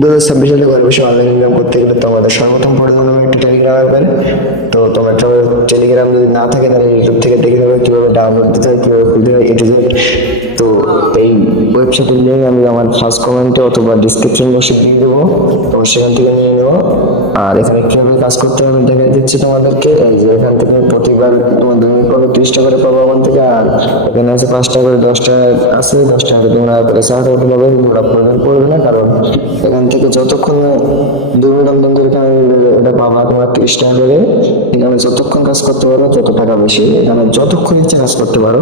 2026 সালে ঘরে বসে অনলাইন ইনকাম করতে গেলে তোমাদের সর্বপ্রথম প্রয়োজন হবে একটা টেলিগ্রাম অ্যাপের। তো তোমার টেলিগ্রাম যদি না থাকে তাহলে ইউটিউব থেকে দেখে নেবে কীভাবে ডাউনলোড দিতে হয়, কীভাবে খুলতে হয়, এটু জেড। তো এই ওয়েবসাইটের লিঙ্ক আমি আমার ফার্স্ট কমেন্টে অথবা ডিসক্রিপশন বক্সে দিয়ে দেবো, তো সেখান থেকে নিয়ে নেবো। আর এখানে কীভাবে কাজ করতে হবে দেখা দিচ্ছি তোমাদেরকে। এই যে এখান থেকে প্রতিবার তোমার 30 টাকা করে পাবো ওখান থেকে। আর এখানে আছে 5 টাকা করে 10 টাকা আছে, 10 টাকা তোমরা প্রেসার করতে পারবে, তোমরা প্রয়োজন পড়বে না। কারণ এখান থেকে যতক্ষণ 2 মিনিট অন্তর এটা পাবা তোমরা 30 টাকা করে। এখানে যতক্ষণ কাজ করতে পারো তত টাকা বেশি, এখানে যতক্ষণ ইচ্ছে কাজ করতে পারো।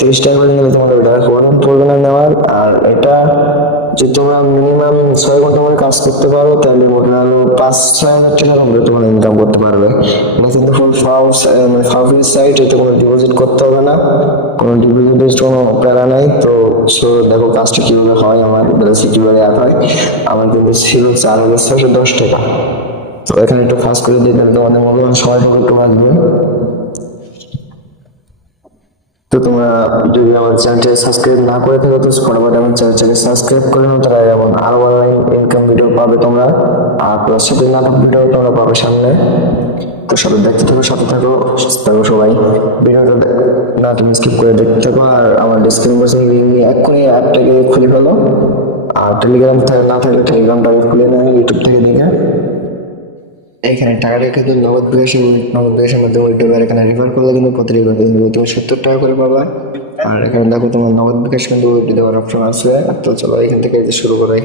30 টাকা করে নিলে তোমাদের ওটা প্রয়োজন পড়বে না নেওয়ার। আর এটা যে তোমরা মিনিমাম 6 ঘন্টা করে কাজ করতে পারো তাহলে মোটা হলো 5-6 হাজার টাকার উপরে তোমরা ইনকাম করতে পারবে। এটা কিন্তু ফুল ফাউল সাইট, এতে কোনো ডিপোজিট করতে হবে না, কোনো ডিপোজিটের কোনো প্যারা নাই। তো দেখো কাজটা কীভাবে হয়, আমার ব্যালেন্সে কীভাবে অ্যাড হয়। আমার কিন্তু ছিল 4,610 টাকা। তো এখানে একটু ফাস্ট করে দিই তাহলে তোমাদের মূল্যবান সময়টুকু একটু আসবে। তো তোমরা যদি আমার চ্যানেলটা সাবস্ক্রাইব না করে থাকো তো ফটাফট আমার চ্যানেলটাকে সাবস্ক্রাইব করে নাও, তাহলে এমন আরো অনলাইন ইনকাম ভিডিও পাবে তোমরা। আর প্লাস সাথে নাটক ভিডিও তোমরা পাবে সামনে। তো সবাই দেখতে থাকো, সাথে থাকো, সুস্থ থাকো সবাই। ভিডিওটা না তুমি স্কিপ করে দেখতে থাকো। আর আমার ডিসক্রিপশন বক্সে লিংক এক্ষুনি অ্যাপটাকে খুলে ফেলো। আর টেলিগ্রাম না থাকলে টেলিগ্রামটাকে খুলে নেয় ইউটিউব থেকে দেখে। এখানে টাকাটা কিন্তু নগদ বিকাশের মাধ্যমে উইথড্র করে এখানে রেফার করলে কিন্তু প্রতি রেফার তুমি 70 টাকা করে পাবা। আর এখানে দেখো তোমার নগদ বিকাশ কিন্তু উইথড্র দেওয়ার অপশন আছে। তো চলো এখান থেকে শুরু করাই।